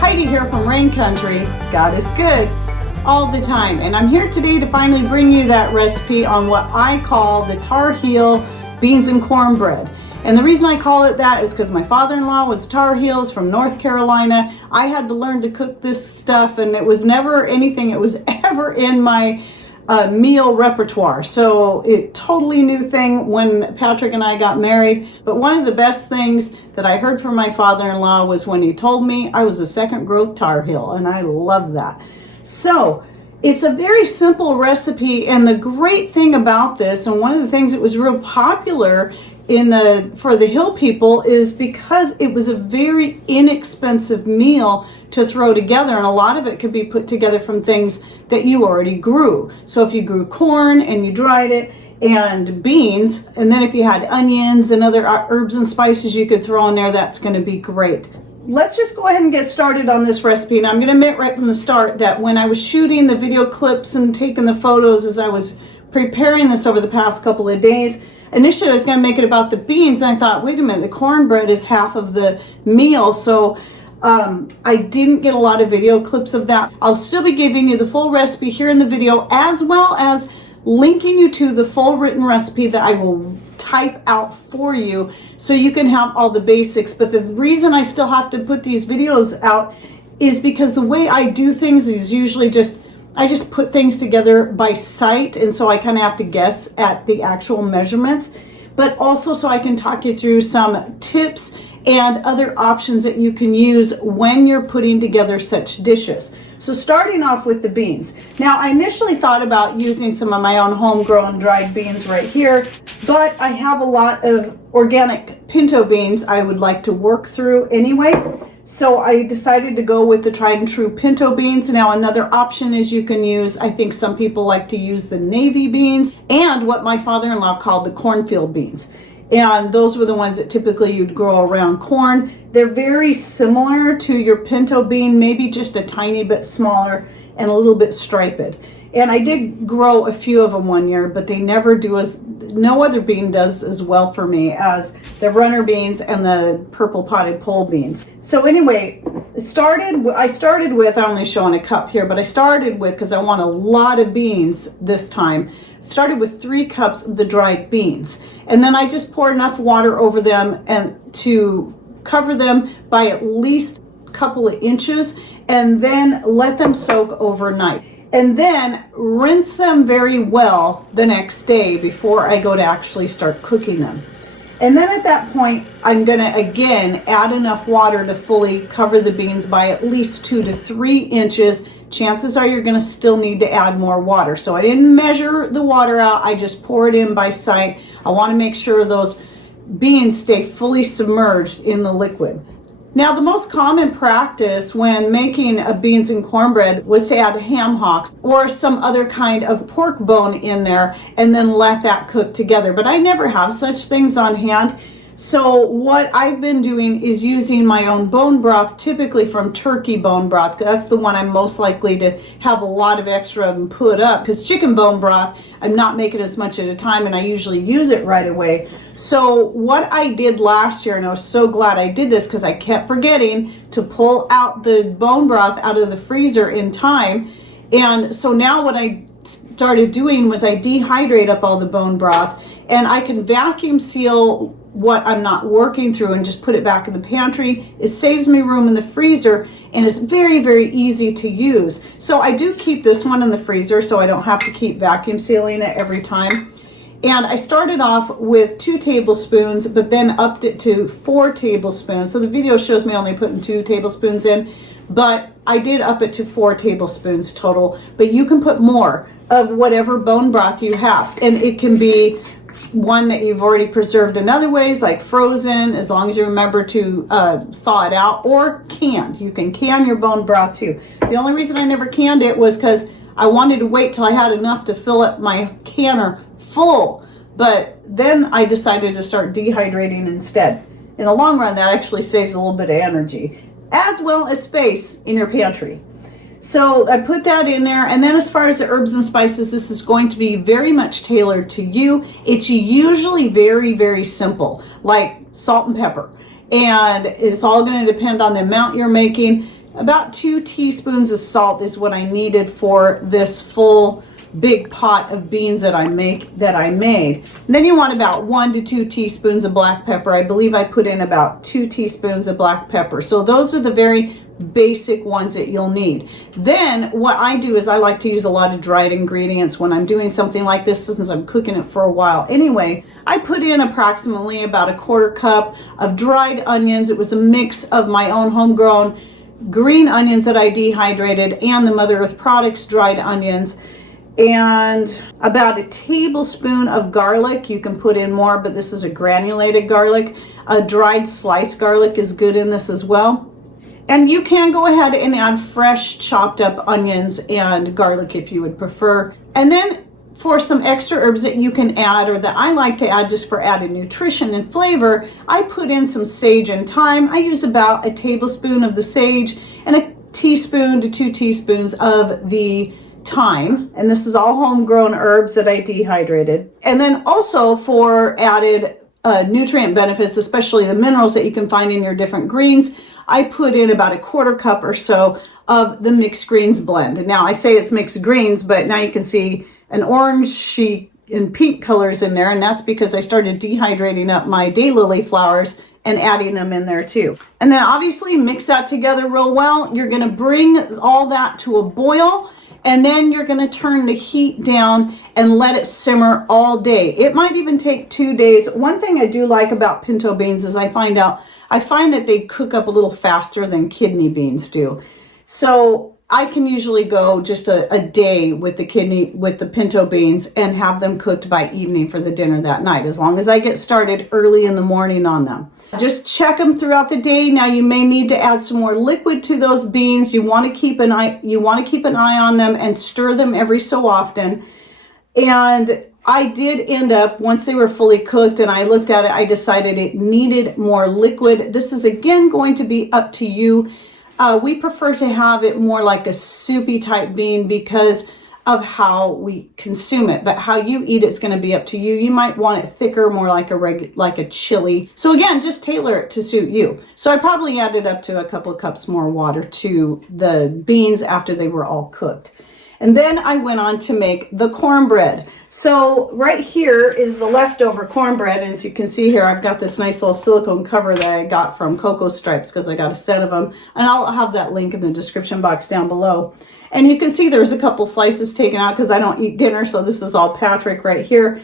Heidi here from Rain Country. God is good all the time. And I'm here today to finally bring you that recipe on what I call the Tar Heel beans and cornbread. And the reason I call it that is because my father-in-law was Tar Heels from North Carolina. I had to learn to cook this stuff, and it was never anything it was ever in my meal repertoire. So it totally new thing when Patrick and I got married. But one of the best things that I heard from my father-in-law was when he told me I was a second growth Tar Heel, and I love that. So it's a very simple recipe, and the great thing about this, and one of the things that was real popular for the hill people, is because it was a very inexpensive meal to throw together, and a lot of it could be put together from things that you already grew. So if you grew corn and you dried it, and beans, and then if you had onions and other herbs and spices you could throw in there, that's going to be great. Let's just go ahead and get started on this recipe. And I'm going to admit right from the start that when I was shooting the video clips and taking the photos as I was preparing this over the past couple of days, initially I was going to make it about the beans, and I thought, wait a minute, the cornbread is half of the meal, so I didn't get a lot of video clips of that. I'll still be giving you the full recipe here in the video, as well as linking you to the full written recipe that I will type out for you so you can have all the basics. But the reason I still have to put these videos out is because the way I do things is usually I just put things together by sight, and so I kind of have to guess at the actual measurements, but also so I can talk you through some tips and other options that you can use when you're putting together such dishes. So starting off with the beans. Now, I initially thought about using some of my own homegrown dried beans right here, but I have a lot of organic pinto beans I would like to work through anyway. So I decided to go with the tried and true pinto beans. Now, another option is you can use, I think some people like to use the navy beans and what my father-in-law called the cornfield beans. And those were the ones that typically you'd grow around corn. They're very similar to your pinto bean, maybe just a tiny bit smaller and a little bit striped. And I did grow a few of them one year, but they never do no other bean does as well for me as the runner beans and the purple potted pole beans. So anyway, I started with, I'm only showing a cup here, but I started with, because I want a lot of beans this time, started with 3 cups of the dried beans. And then I just poured enough water over them and to cover them by at least a couple of inches, and then let them soak overnight. And then rinse them very well the next day before I go to actually start cooking them. And then at that point, I'm gonna again add enough water to fully cover the beans by at least 2 to 3 inches. Chances are you're gonna still need to add more water. So I didn't measure the water out, I just pour it in by sight. I wanna make sure those beans stay fully submerged in the liquid. Now, the most common practice when making a beans and cornbread was to add ham hocks or some other kind of pork bone in there and then let that cook together. But I never have such things on hand. So what I've been doing is using my own bone broth, typically from turkey bone broth. That's the one I'm most likely to have a lot of extra and put up, because chicken bone broth, I'm not making as much at a time and I usually use it right away. So what I did last year, and I was so glad I did this because I kept forgetting to pull out the bone broth out of the freezer in time. And so now what I started doing was I dehydrate up all the bone broth, and I can vacuum seal what I'm not working through and just put it back in the pantry. It saves me room in the freezer, and it's very, very easy to use. So I do keep this one in the freezer so I don't have to keep vacuum sealing it every time. And I started off with 2 tablespoons, but then upped it to 4 tablespoons. So the video shows me only putting 2 tablespoons in, but I did up it to 4 tablespoons total. But you can put more of whatever bone broth you have, and it can be one that you've already preserved in other ways, like frozen, as long as you remember to thaw it out, or canned. You can can your bone broth too. The only reason I never canned it was because I wanted to wait till I had enough to fill up my canner full, but then I decided to start dehydrating instead. In the long run, that actually saves a little bit of energy, as well as space in your pantry. So I put that in there, and then as far as the herbs and spices, this is going to be very much tailored to you. It's usually very, very simple, like salt and pepper. And it's all going to depend on the amount you're making. about 2 teaspoons of salt is what I needed for this full big pot of beans that I made. And then you want about 1 to 2 teaspoons of black pepper. I believe I put in about 2 teaspoons of black pepper. So those are the very basic ones that you'll need. Then what I do is I like to use a lot of dried ingredients when I'm doing something like this, since I'm cooking it for a while anyway. I put in approximately about a 1/4 cup of dried onions. It was a mix of my own homegrown green onions that I dehydrated and the Mother Earth Products dried onions, and about a tablespoon of garlic. You can put in more, but this is a granulated garlic. A dried sliced garlic is good in this as well. And you can go ahead and add fresh chopped up onions and garlic if you would prefer. And then for some extra herbs that you can add, or that I like to add just for added nutrition and flavor, I put in some sage and thyme. I use about a tablespoon of the sage and a teaspoon to 2 teaspoons of the thyme. And this is all homegrown herbs that I dehydrated. And then also for added nutrient benefits, especially the minerals that you can find in your different greens, I put in about a 1/4 cup or so of the mixed greens blend. And now I say it's mixed greens, but now you can see an orangey and pink colors in there, and that's because I started dehydrating up my daylily flowers and adding them in there too. And then obviously mix that together real well. You're going to bring all that to a boil, and then you're going to turn the heat down and let it simmer all day. It might even take 2 days. One thing I do like about pinto beans is I find that they cook up a little faster than kidney beans do. So I can usually go just a day with the pinto beans and have them cooked by evening for the dinner that night, as long as I get started early in the morning on them. Just check them throughout the day. Now you may need to add some more liquid to those beans. You want to keep an eye on them and stir them every so often. And I did end up, once they were fully cooked and I looked at it, I decided it needed more liquid. This is again going to be up to you. We prefer to have it more like a soupy type bean because of how we consume it, but how you eat it's going to be up to you. You might want it thicker, more like a chili. So again, just tailor it to suit you. So I probably added up to a couple of cups more water to the beans after they were all cooked. And then I went on to make the cornbread. So right here is the leftover cornbread. And as you can see here, I've got this nice little silicone cover that I got from Cocoa Stripes because I got a set of them. And I'll have that link in the description box down below. And you can see there's a couple slices taken out because I don't eat dinner. So this is all Patrick right here.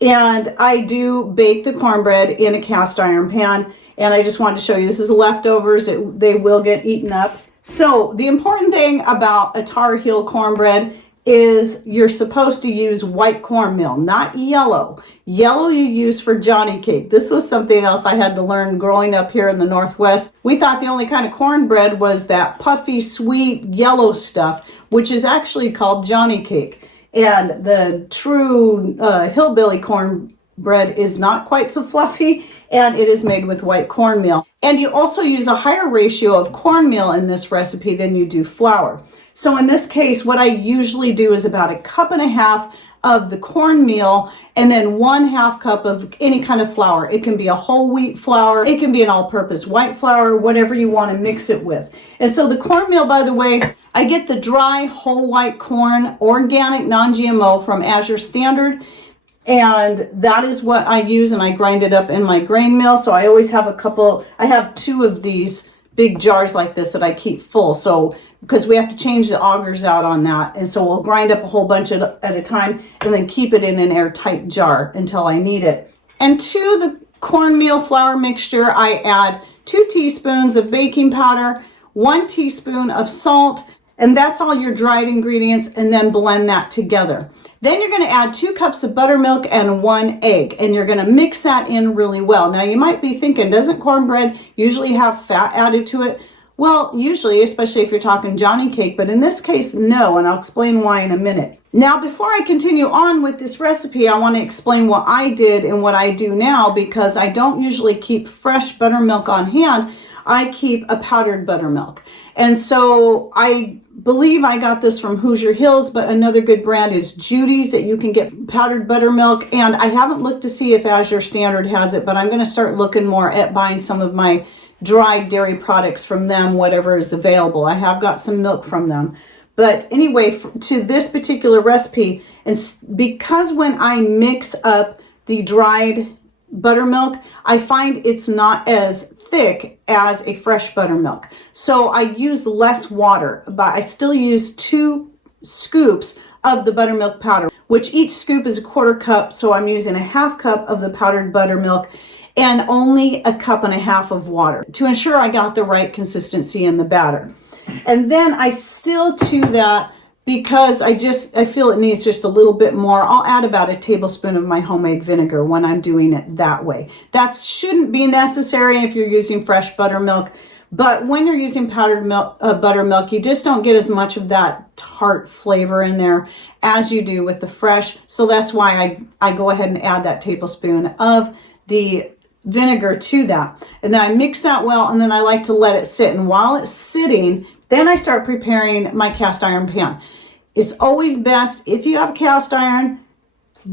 And I do bake the cornbread in a cast iron pan. And I just wanted to show you, this is the leftovers. They will get eaten up. So the important thing about a Tar Heel cornbread is you're supposed to use white cornmeal, not yellow. Yellow you use for Johnny cake. This was something else I had to learn growing up here in the Northwest. We thought the only kind of cornbread was that puffy, sweet, yellow stuff, which is actually called Johnny cake. And the true hillbilly cornbread is not quite so fluffy, and it is made with white cornmeal. And you also use a higher ratio of cornmeal in this recipe than you do flour. So in this case, what I usually do is about 1.5 cups of the cornmeal and then 1/2 cup of any kind of flour. It can be a whole wheat flour, it can be an all-purpose white flour, whatever you want to mix it with. And so the cornmeal, by the way, I get the dry whole white corn, organic, non-GMO from Azure Standard. And that is what I use, and I grind it up in my grain mill. So I always have I have 2 of these big jars like this that I keep full. So because we have to change the augers out on that. And so we'll grind up a whole bunch at a time and then keep it in an airtight jar until I need it. And to the cornmeal flour mixture, I add 2 teaspoons of baking powder, 1 teaspoon of salt, and that's all your dried ingredients, and then blend that together. Then you're going to add 2 cups of buttermilk and 1 egg, and you're going to mix that in really well. Now you might be thinking, doesn't cornbread usually have fat added to it? Well, usually, especially if you're talking Johnny cake, but in this case, no, and I'll explain why in a minute. Now, before I continue on with this recipe, I want to explain what I did and what I do now, because I don't usually keep fresh buttermilk on hand. I keep a powdered buttermilk. And so I believe I got this from Hoosier Hills, but another good brand is Judy's that you can get powdered buttermilk. And I haven't looked to see if Azure Standard has it, but I'm going to start looking more at buying some of my dried dairy products from them, whatever is available. I have got some milk from them. But anyway, to this particular recipe, and because when I mix up the dried buttermilk, I find it's not as thick as a fresh buttermilk. So I use less water, but I still use 2 scoops of the buttermilk powder, which each scoop is a 1/4 cup. So I'm using a 1/2 cup of the powdered buttermilk and only a 1.5 cups of water to ensure I got the right consistency in the batter. And then I still to that, because I feel it needs just a little bit more, I'll add about 1 tablespoon of my homemade vinegar when I'm doing it that way. That shouldn't be necessary if you're using fresh buttermilk, but when you're using powdered buttermilk, you just don't get as much of that tart flavor in there as you do with the fresh. So that's why I go ahead and add that tablespoon of the vinegar to that. And then I mix that well, and then I like to let it sit. And while it's sitting, then I start preparing my cast iron pan. It's always best, if you have cast iron,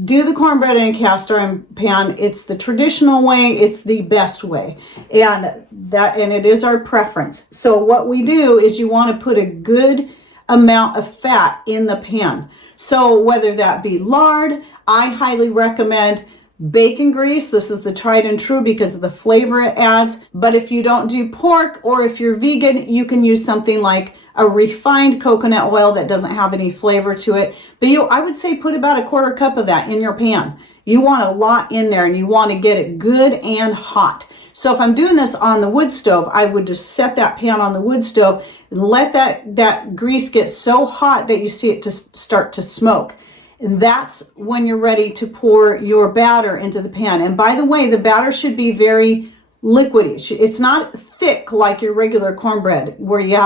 do the cornbread in a cast iron pan. It's the traditional way, it's the best way. And it is our preference. So what we do is you want to put a good amount of fat in the pan. So whether that be lard, I highly recommend bacon grease. This is the tried and true because of the flavor it adds. But if you don't do pork, or if you're vegan, you can use something like a refined coconut oil that doesn't have any flavor to it. But I would say put about a 1/4 cup of that in your pan. You want a lot in there, and you want to get it good and hot. So if I'm doing this on the wood stove, I would just set that pan on the wood stove and let that grease get so hot that you see it to start to smoke. And that's when you're ready to pour your batter into the pan. And by the way, the batter should be very liquidy. It's not thick like your regular cornbread where you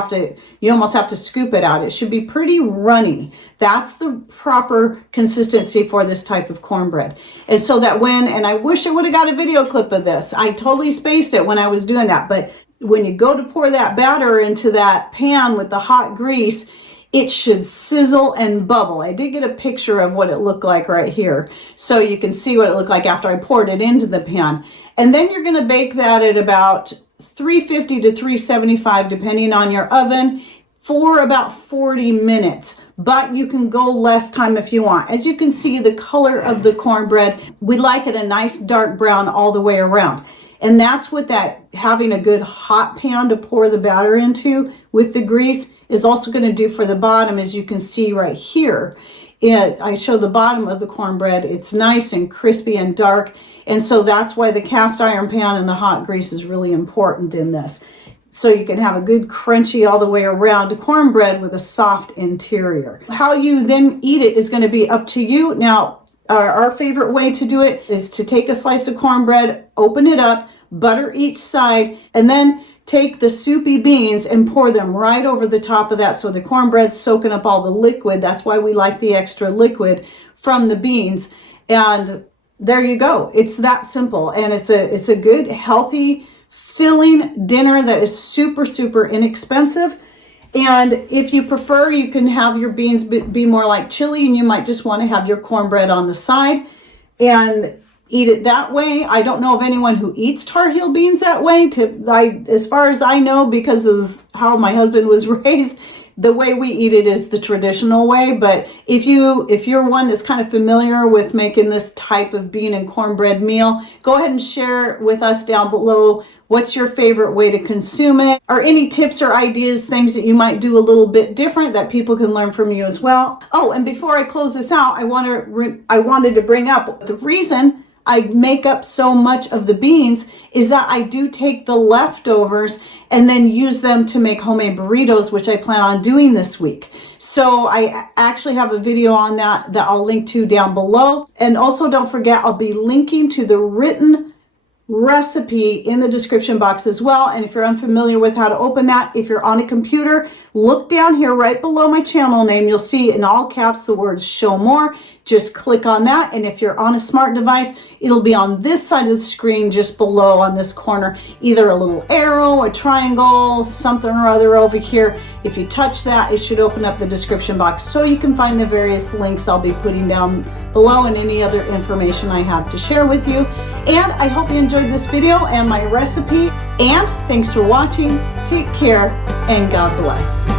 almost have to scoop it out. It should be pretty runny. That's the proper consistency for this type of cornbread. And so that and I wish I would have got a video clip of this. I totally spaced it when I was doing that. But when you go to pour that batter into that pan with the hot grease, it should sizzle and bubble. I did get a picture of what it looked like right here, so you can see what it looked like after I poured it into the pan. And then you're going to bake that at about 350 to 375, depending on your oven, for about 40 minutes. But you can go less time if you want. As you can see, the color of the cornbread, we like it a nice dark brown all the way around. And that's what having a good hot pan to pour the batter into with the grease is also going to do for the bottom. As you can see right here, I show the bottom of the cornbread. It's nice and crispy and dark. And so that's why the cast iron pan and the hot grease is really important in this. So you can have a good crunchy all the way around cornbread with a soft interior. How you then eat it is going to be up to you. Now, our favorite way to do it is to take a slice of cornbread, open it up, butter each side, and then take the soupy beans and pour them right over the top of that, so the cornbread's soaking up all the liquid. That's why we like the extra liquid from the beans. And there you go. It's that simple. And it's a good, healthy, filling dinner that is super, super inexpensive. And if you prefer, you can have your beans be more like chili, and you might just want to have your cornbread on the side and eat it that way. I don't know of anyone who eats Tar Heel beans that way. As far as I know, because of how my husband was raised, the way we eat it is the traditional way. But if you're one that's kind of familiar with making this type of bean and cornbread meal, go ahead and share with us down below what's your favorite way to consume it, or any tips or ideas, things that you might do a little bit different that people can learn from you as well. Oh, and before I close this out, I wanted to bring up the reason I make up so much of the beans is that I do take the leftovers and then use them to make homemade burritos, which I plan on doing this week. So I actually have a video on that I'll link to down below. And also don't forget, I'll be linking to the written recipe in the description box as well. And if you're unfamiliar with how to open that, if you're on a computer, look down here right below my channel name. You'll see in all caps the words show more. Just click on that. And if you're on a smart device, it'll be on this side of the screen just below on this corner, either a little arrow, a triangle, something or other over here. If you touch that, it should open up the description box so you can find the various links I'll be putting down below and any other information I have to share with you. And I hope you enjoyed this video and my recipe. And thanks for watching. Take care and God bless.